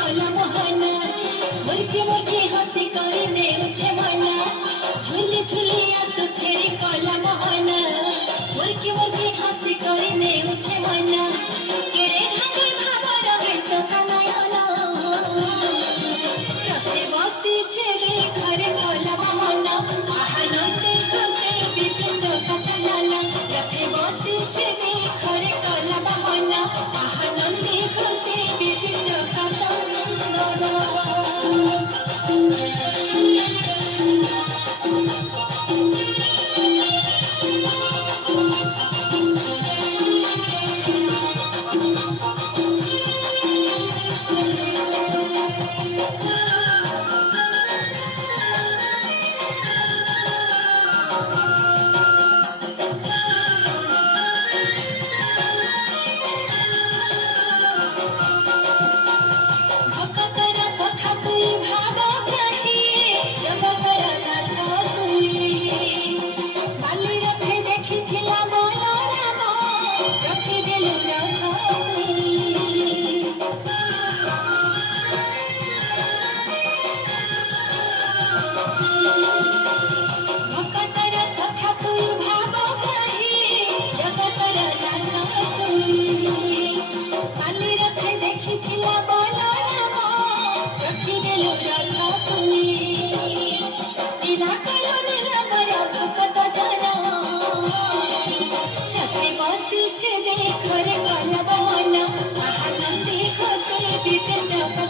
कला मोहना मुर्गी मुर्गी हसी करे नेउछे मना झुली झुली आसु छेरी कला मोहना मुर्गी मुर्गी हसी करे नेउछे मना केरे भागे भाबर बेच कलायना रथे बसी छेले घरे कला मोहना आनंदे खुशी बीच चौका चलाना रथे बसी छेले घरे कला मोहना आनंदे खुशी बीच चौका चलाना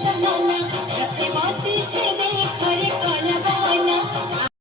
Chana